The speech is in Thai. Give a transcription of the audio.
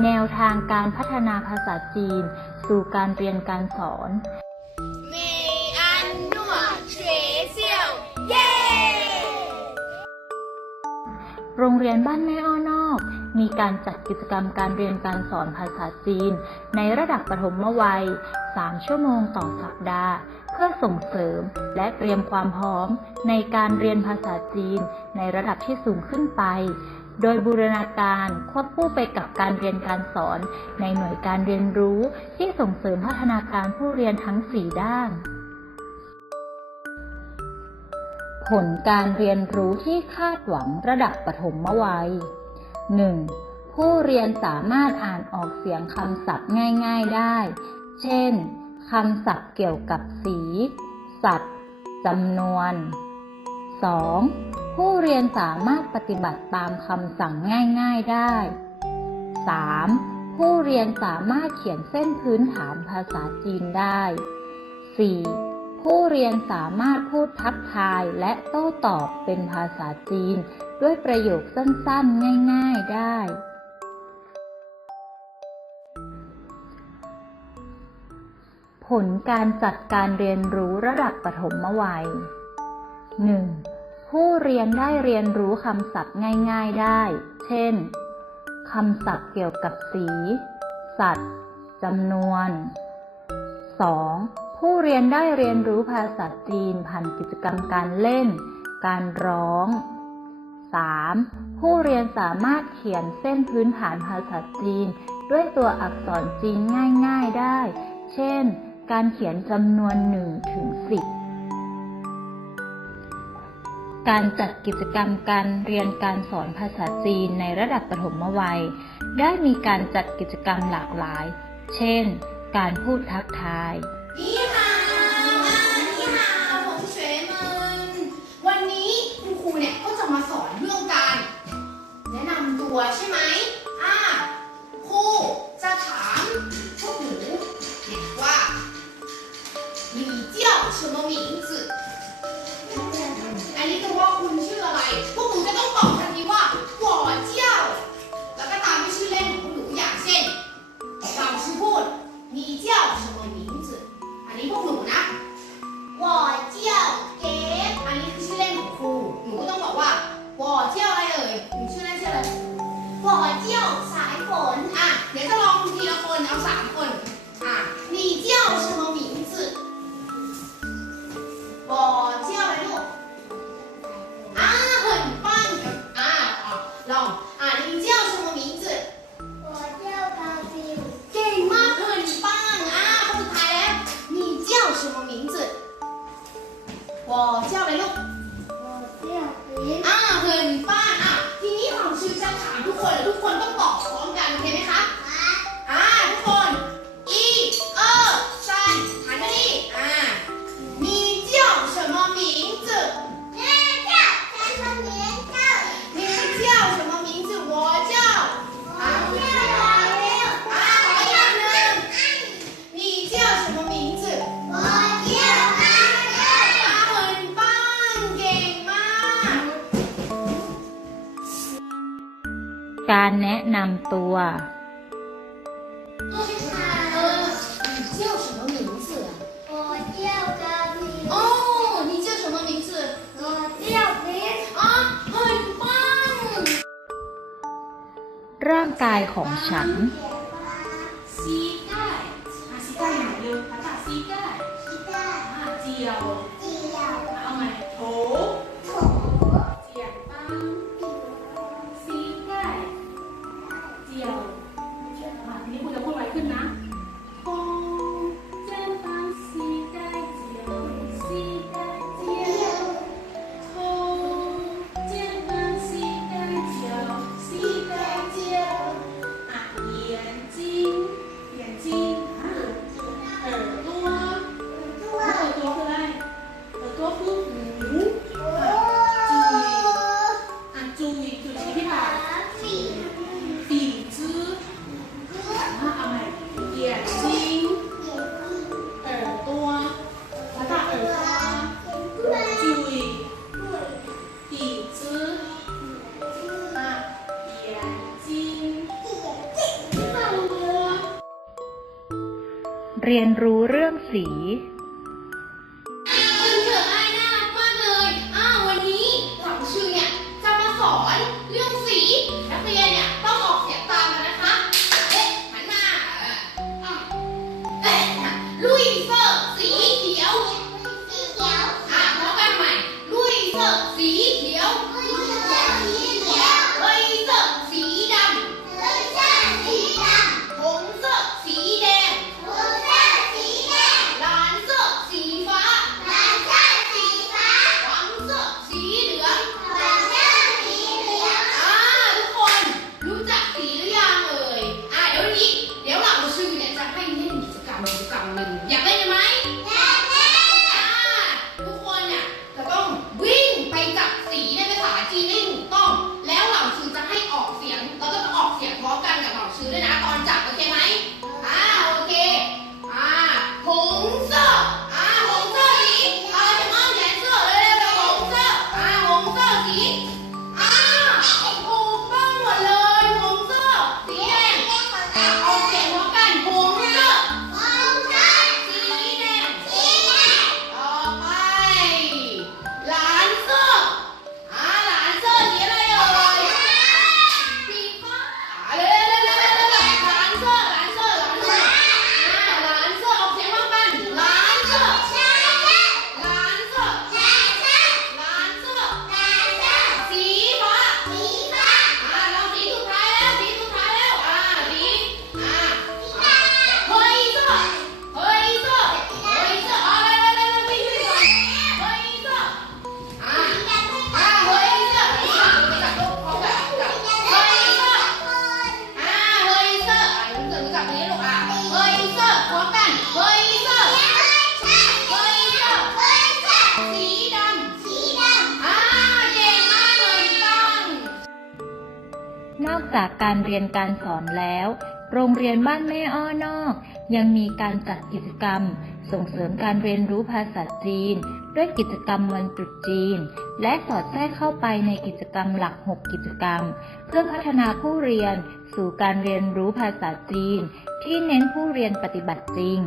แนวทางการพัฒนาภาษาจีน สู่การเรียนการสอนโรงเรียนบ้านแม่อ้อนอก มีการจัดกิจกรรมการเรียนการสอนภาษาจีน ในระดับปฐมวัย 3 ชั่วโมงต่อสัปดาห์ เพื่อส่งเสริมและเตรียมความพร้อมในการเรียนภาษาจีนในระดับที่สูงขึ้นไป โดยบูรณาการควบคู่ไปกับการเรียนการสอน ในหน่วยการเรียนรู้ที่ส่งเสริมพัฒนาการผู้เรียนทั้ง 4 ด้าน ผลการเรียนรู้ที่คาดหวังระดับปฐมวัย 1. ผู้เรียนสามารถอ่านออกเสียงคำศัพท์ง่าย ๆได้ เช่นคำศัพท์เกี่ยวกับสี สัตว์จำนวน 2. ผู้เรียนสามารถปฏิบัติตามคำสั่งง่าย ๆได้ 3. ผู้เรียนสามารถเขียนเส้นพื้นฐานภาษาจีนได้ 4. ผู้เรียนสามารถพูดทักทายและโต้ตอบเป็นภาษาจีน ด้วยประโยคสั้นๆง่าย ๆได้ ผลการจัดการเรียนรู้ระดับปฐมวัย 1. ผู้เรียนได้เรียนรู้คำศัพท์ง่าย ๆได้ เช่น คำศัพท์เกี่ยวกับสี สัตว์จำนวน 2. ผู้เรียนได้เรียนรู้ภาษาจีนผ่านกิจกรรมการเล่น การร้อง 3. ผู้เรียนสามารถเขียนเส้นพื้นฐานภาษาจีน ด้วยตัวอักษรจีนง่าย ๆได้ เช่น การเขียนจำนวน1ถึง10 การจัดกิจกรรมการเรียนการสอนภาษาจีนในระดับปฐมวัย ได้มีการจัดกิจกรรมหลากหลาย เช่น การพูดทักทาย การแนะนำตัวร่างกายของฉัน เรียนรู้เรื่องสี คุณเถอะไอ้น่ารักมากเลย อ้าววันนี้หลังชื่อเนี่ยจะมาสอนเรื่องสี นักเรียนเนี่ยต้องออกเสียงตามกันนะคะ เอ๊ะหันมาเอ่อเอ๊ะลุยเซอร์สีเขียว สีเขียวอะพอมกันใหม่ ลุยเสีเสีเขียว อกจากการเรียนการสอนแล้ว โรงเรียนบ้านแม่อ้อนอก ยังมีการจัดกิจกรรม ส่งเสริมการเรียนรู้ภาษาจีน ด้วยกิจกรรมวันตรุษจีน และสอดแทรกเข้าไปในกิจกรรมหลัก 6 กิจกรรม เพื่อพัฒนาผู้เรียนสู่การเรียนรู้ภาษาจีน ที่เน้นผู้เรียนปฏิบัติจริง